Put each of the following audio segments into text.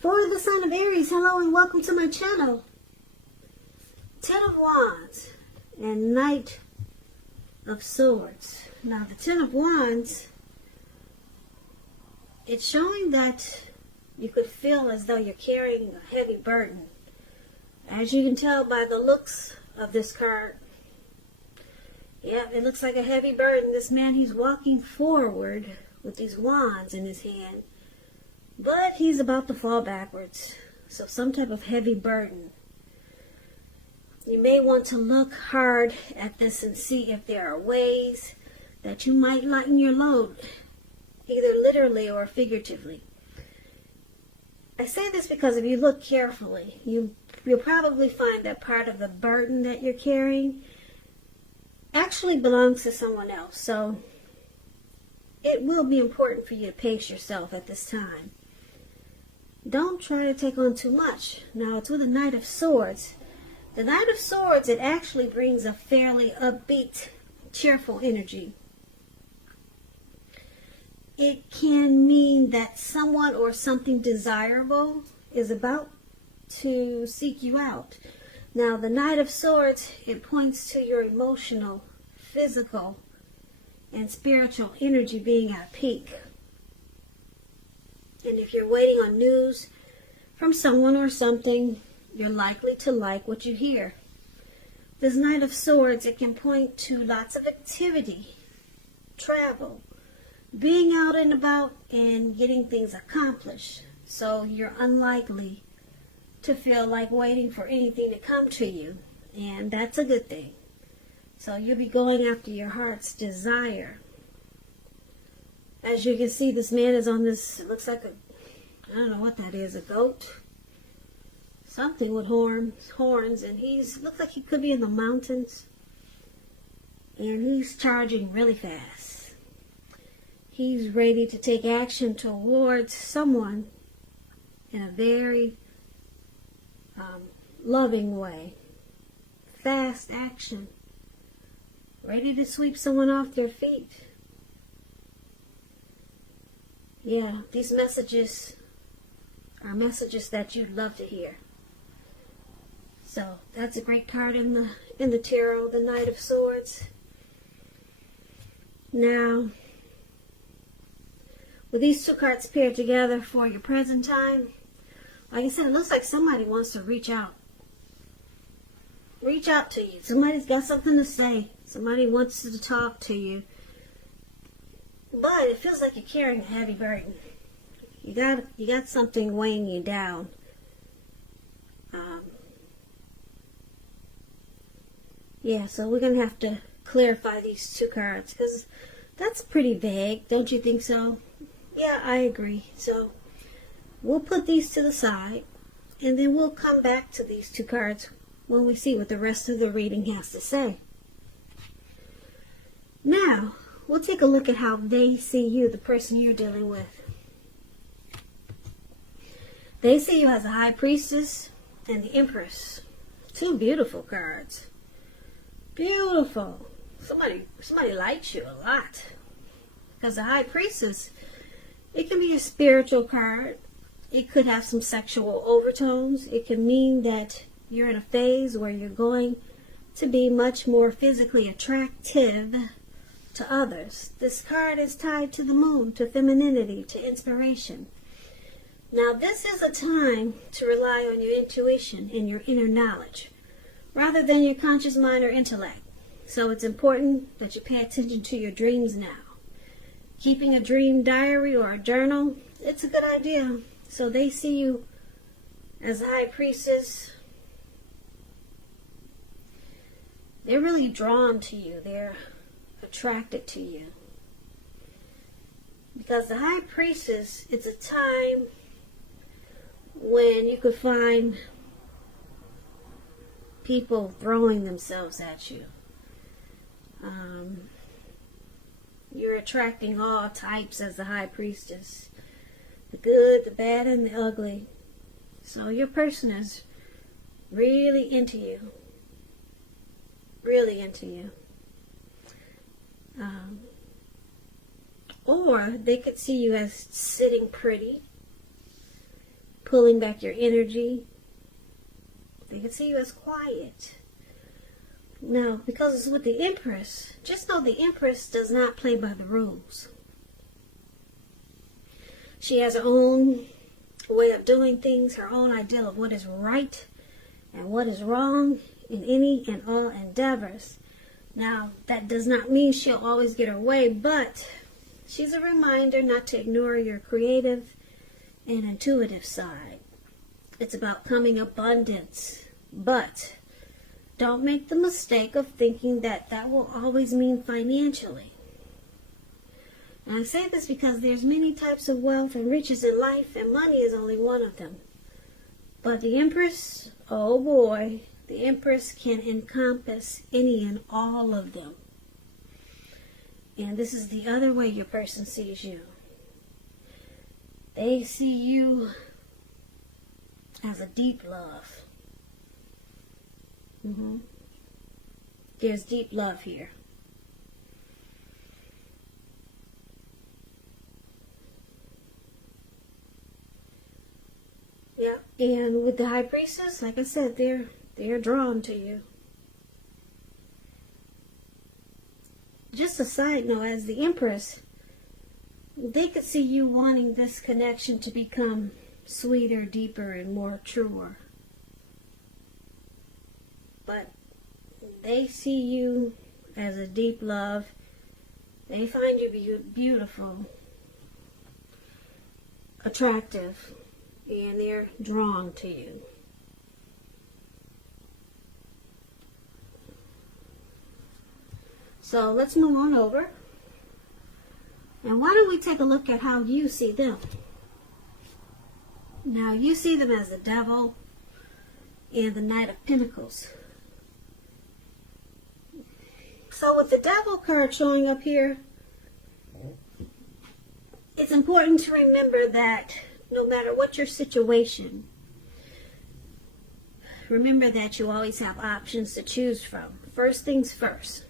For the sign of Aries, hello and welcome to my channel. Ten of Wands and Knight of Swords. Now the Ten of Wands, it's showing that you could feel as though you're carrying a heavy burden. As you can tell by the looks of this card, yeah, it looks like a heavy burden. This man, he's walking forward with these wands in his hand, but he's about to fall backwards. So some type of heavy burden. You may want to look hard at this and see if there are ways that you might lighten your load, either literally or figuratively. I say this because if you look carefully, you'll probably find that part of the burden that you're carrying actually belongs to someone else. So it will be important for you to pace yourself at this time. Don't try to take on too much. Now it's with the Knight of Swords. The Knight of Swords, it actually brings a fairly upbeat, cheerful energy. It can mean that someone or something desirable is about to seek you out. Now, the Knight of Swords, it points to your emotional, physical, and spiritual energy being at peak. And if you're waiting on news from someone or something, you're likely to like what you hear. This Knight of Swords, it can point to lots of activity, travel, being out and about and getting things accomplished. So you're unlikely to feel like waiting for anything to come to you. And that's a good thing. So you'll be going after your heart's desire. As you can see, this man is on this, it looks like I don't know what that is, a goat? Something with horns, and looks like he could be in the mountains. And he's charging really fast. He's ready to take action towards someone in a very loving way. Fast action. Ready to sweep someone off their feet. Yeah, these messages are messages that you'd love to hear. So that's a great card in the tarot, the Knight of Swords. Now, with these two cards paired together for your present time, like I said, it looks like somebody wants to reach out. Reach out to you. Somebody's got something to say. Somebody wants to talk to you. But it feels like you're carrying a heavy burden. You got something weighing you down. Yeah, so we're going to have to clarify these two cards because that's pretty vague. Don't you think so? Yeah, I agree. So we'll put these to the side and then we'll come back to these two cards when we see what the rest of the reading has to say. Now, we'll take a look at how they see you, the person you're dealing with. They see you as a High Priestess and the Empress. Two beautiful cards. Beautiful. Somebody likes you a lot. Because the High Priestess, it can be a spiritual card. It could have some sexual overtones. It can mean that you're in a phase where you're going to be much more physically attractive to others. This card is tied to the moon, to femininity, to inspiration. Now this is a time to rely on your intuition and your inner knowledge rather than your conscious mind or intellect. So it's important that you pay attention to your dreams now. Keeping a dream diary or a journal, it's a good idea. So they see you as a High Priestess. They're really drawn to you. They're attracted to you. Because the High Priestess, it's a time when you could find people throwing themselves at you. You're attracting all types as the High Priestess. The good, the bad, and the ugly. So your person is really into you. Really into you. Or they could see you as sitting pretty, pulling back your energy. They can see you as quiet. Now, because it's with the Empress, just know the Empress does not play by the rules. She has her own way of doing things, her own ideal of what is right and what is wrong in any and all endeavors. Now, that does not mean she'll always get her way, but she's a reminder not to ignore your creative and intuitive side. It's about coming abundance, but don't make the mistake of thinking that that will always mean financially. And I say this because there's many types of wealth and riches in life, and money is only one of them. But the Empress, oh boy, the Empress can encompass any and all of them. And this is the other way your person sees you. They see you as a deep love. There's deep love here. Yeah, and with the High Priestess, like I said, they're drawn to you. Just a side note, as the Empress, they could see you wanting this connection to become sweeter, deeper, and more truer. But they see you as a deep love. They find you beautiful, attractive, and they're drawn to you. So let's move on over. And why don't we take a look at how you see them? Now, you see them as the Devil and the Knight of Pentacles. So with the Devil card showing up here, it's important to remember that no matter what your situation, remember that you always have options to choose from. First things first.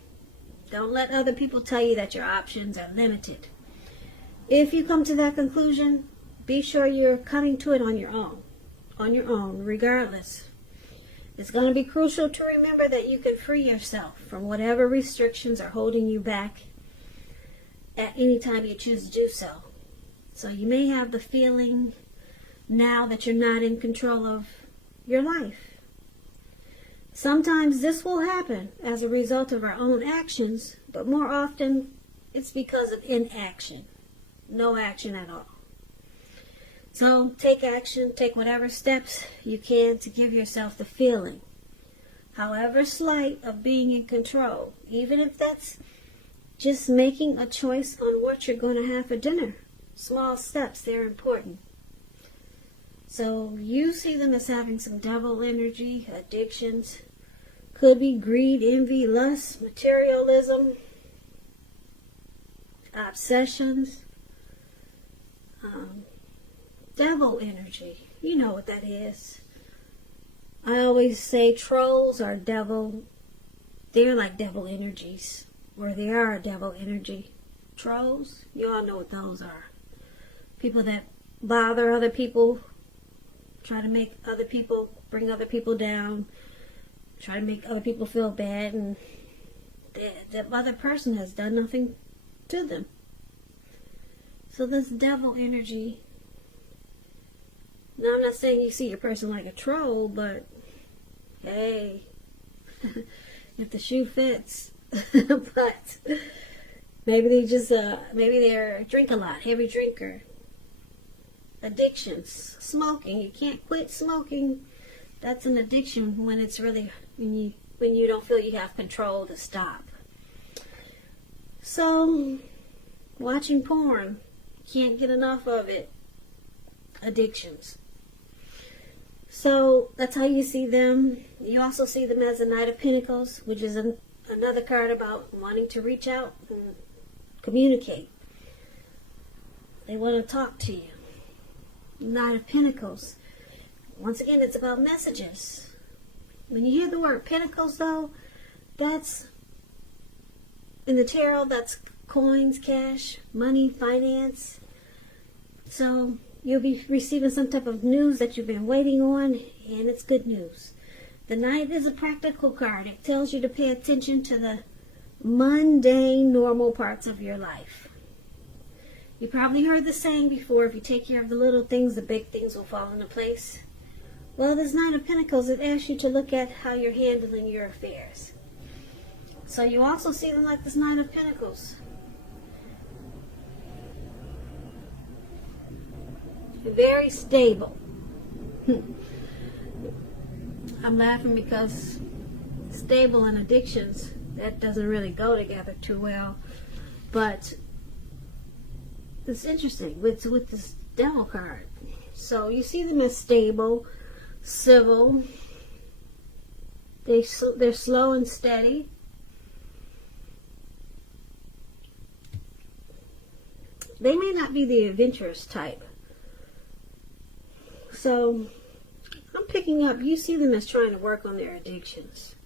Don't let other people tell you that your options are limited. If you come to that conclusion, be sure you're coming to it on your own, regardless. It's going to be crucial to remember that you can free yourself from whatever restrictions are holding you back at any time you choose to do so. So you may have the feeling now that you're not in control of your life. Sometimes this will happen as a result of our own actions, but more often it's because of inaction. No action at all. So take action, take whatever steps you can to give yourself the feeling, however slight, of being in control, even if that's just making a choice on what you're going to have for dinner. Small steps, they're important. So you see them as having some devil energy, addictions. Could be greed, envy, lust, materialism, obsessions, devil energy. You know what that is. I always say trolls are devil. They're like devil energies, or they are a devil energy. Trolls, you all know what those are. People that bother other people, try to make other people, bring other people down, try to make other people feel bad, and the other person has done nothing to them. So this devil energy, now I'm not saying you see your person like a troll, but hey, if the shoe fits. But maybe they just, maybe they're drink a lot, heavy drinker. Addictions, smoking. You can't quit smoking. That's an addiction when it's really, when you don't feel you have control to stop. So, watching porn, can't get enough of it. Addictions. So that's how you see them. You also see them as a Knight of Pentacles, which is another card about wanting to reach out and communicate. They want to talk to you. Knight of Pentacles. Once again, it's about messages. When you hear the word Pentacles, though, that's, in the tarot, that's coins, cash, money, finance. So You'll be receiving some type of news that you've been waiting on, and it's good news. The Knight is a practical card. It tells you to pay attention to the mundane, normal parts of your life. You probably heard the saying before, if you take care of the little things, the big things will fall into place. Well, this Knight of Pentacles, it asks you to look at how you're handling your affairs. So you also see them like this Knight of Pentacles. Very stable. I'm laughing because stable and addictions, that doesn't really go together too well. But it's interesting with this Devil card. So you see them as stable, civil. They're slow and steady. They may not be the adventurous type. So I'm picking up, you see them as trying to work on their addictions.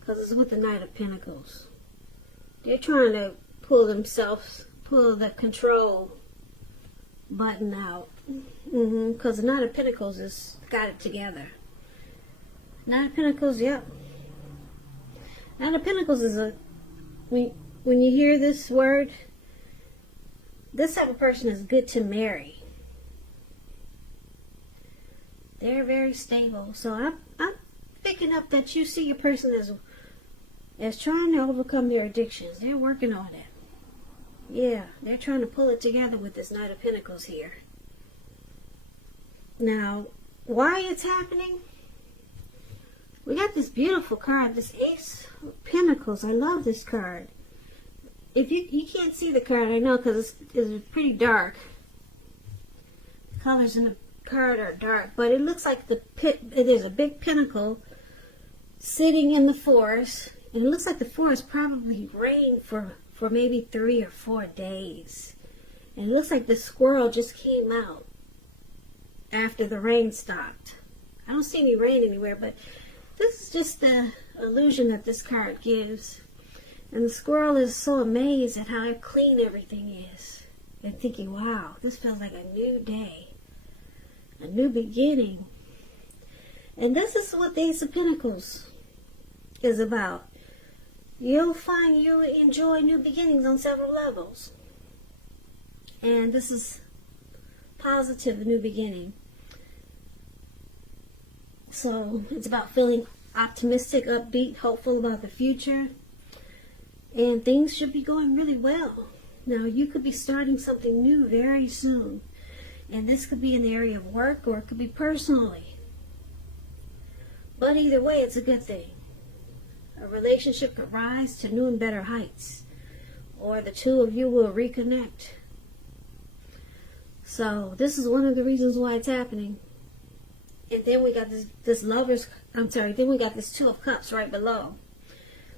Because it's with the Knight of Pentacles. They're trying to pull the control button out. Because the Knight of Pentacles has got it together. Knight of Pentacles, yep. Knight of Pentacles is when you hear this word, this type of person is good to marry. They're very stable. So I'm picking up that you see your person as trying to overcome their addictions. They're working on it. Yeah, they're trying to pull it together with this Knight of Pentacles here. Now, why it's happening? We got this beautiful card, this Ace of Pentacles. I love this card. If you can't see the card, I know, because it's pretty dark. The colors in the card are dark, but it looks like there's a big pentacle sitting in the forest, and it looks like the forest probably rained for maybe 3 or 4 days, and it looks like the squirrel just came out after the rain stopped. I don't see any rain anywhere, but this is just the illusion that this card gives. And the squirrel is so amazed at how clean everything is, and thinking, wow, this feels like a new day, a new beginning. And this is what the Ace of Pentacles is about. You'll find you enjoy new beginnings on several levels. And this is positive, new beginning. So it's about feeling optimistic, upbeat, hopeful about the future. And things should be going really well. Now, you could be starting something new very soon. And this could be in the area of work, or it could be personally. But either way, it's a good thing. A relationship could rise to new and better heights. Or the two of you will reconnect. So, this is one of the reasons why it's happening. And then we got then we got this Two of Cups right below.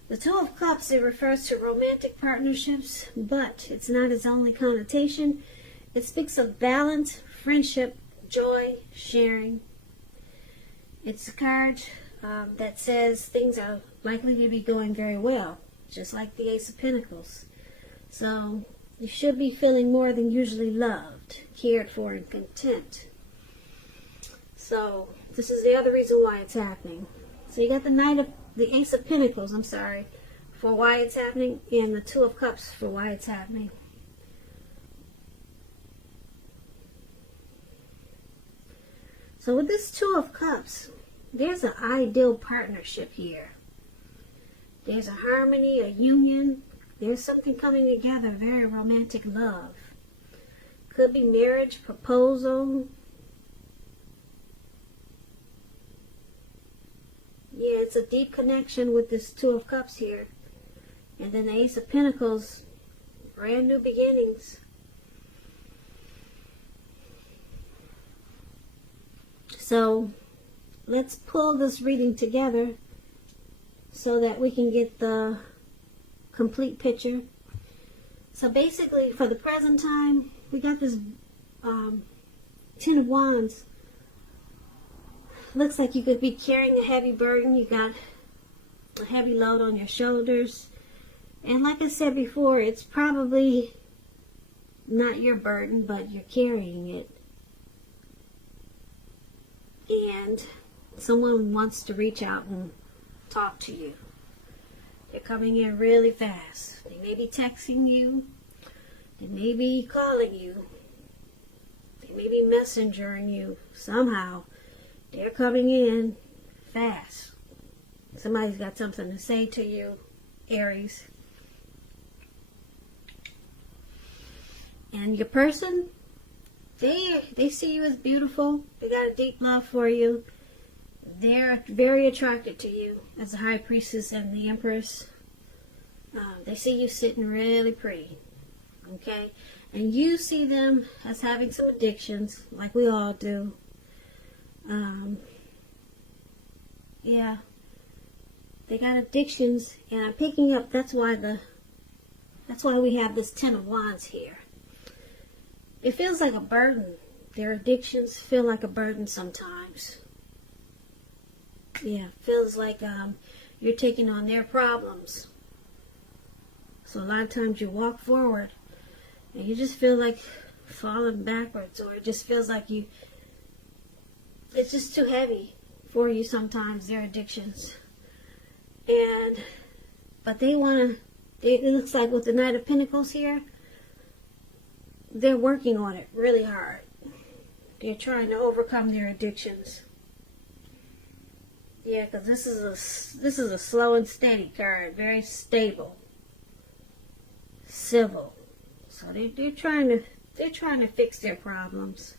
The Two of Cups, it refers to romantic partnerships, but it's not its only connotation. It speaks of balance, friendship, joy, sharing. It's a card that says things are likely to be going very well, just like the Ace of Pentacles. So you should be feeling more than usually loved, cared for, and content. So this is the other reason why it's happening. So you got the Ace of Pentacles, for why it's happening, and the Two of Cups for why it's happening. So with this Two of Cups, there's an ideal partnership here. There's a harmony, a union. There's something coming together, very romantic love. Could be marriage, proposal. Yeah, it's a deep connection with this Two of Cups here. And then the Ace of Pentacles, brand new beginnings. So let's pull this reading together so that we can get the complete picture. So basically, for the present time, we got this Ten of Wands. Looks like you could be carrying a heavy burden. You got a heavy load on your shoulders. And like I said before, it's probably not your burden, but you're carrying it. and someone wants to reach out and talk to you. They're coming in really fast. They may be texting you. They may be calling you. They may be messengering you somehow. They're coming in fast. Somebody's got something to say to you, Aries. And your person, they see you as beautiful. They got a deep love for you. They're very attracted to you as the High Priestess and the Empress. They see you sitting really pretty. Okay? And you see them as having some addictions, like we all do. Yeah. They got addictions, and I'm picking up, that's why we have this Ten of Wands here. It feels like a burden. Their addictions feel like a burden sometimes. Yeah, feels like you're taking on their problems. So a lot of times you walk forward and you just feel like falling backwards, or it just feels like it's just too heavy for you sometimes, their addictions. But they want to, it looks like with the Knight of Pentacles here, they're working on it really hard. They're trying to overcome their addictions. Yeah, because this is a slow and steady card, very stable, civil. So they're trying to fix their problems,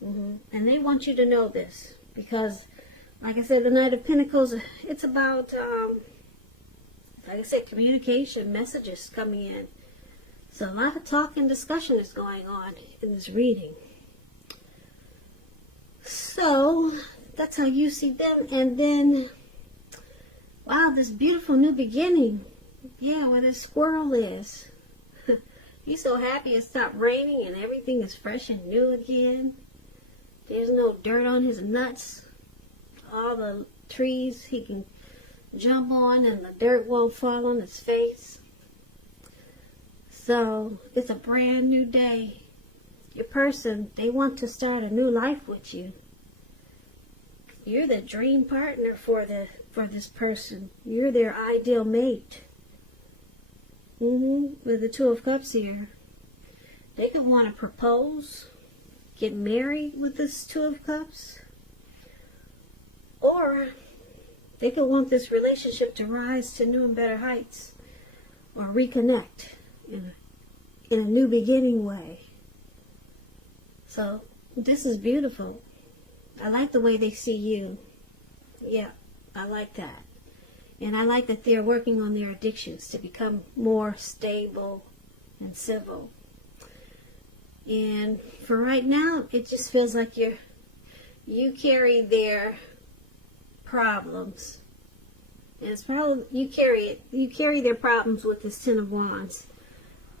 and they want you to know this, because, like I said, the Knight of Pentacles, it's about, like I said, communication, messages coming in. So a lot of talk and discussion is going on in this reading. So that's how you see them. And then, wow, this beautiful new beginning. Yeah, where this squirrel is. He's so happy it stopped raining and everything is fresh and new again. There's no dirt on his nuts. All the trees he can jump on and the dirt won't fall on his face. So it's a brand new day. Your person, they want to start a new life with you. You're the dream partner for this person. You're their ideal mate. With the Two of Cups here, they could want to propose, get married with this Two of Cups, or they could want this relationship to rise to new and better heights, or reconnect in a new beginning way. So this is beautiful. I like the way they see you. Yeah, I like that. And I like that they're working on their addictions to become more stable and civil. And for right now, it just feels like you carry their problems. And it's probably, you carry their problems with this Ten of Wands.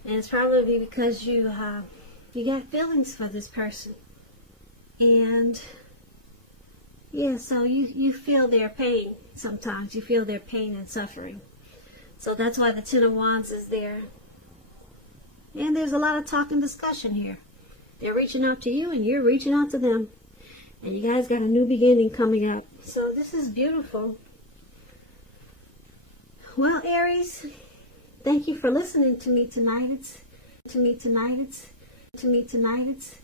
And it's probably because you got feelings for this person. And yeah, so you feel their pain sometimes. You feel their pain and suffering. So that's why the Ten of Wands is there. And there's a lot of talk and discussion here. They're reaching out to you and you're reaching out to them. And you guys got a new beginning coming up. So this is beautiful. Well, Aries, thank you for listening to me tonight.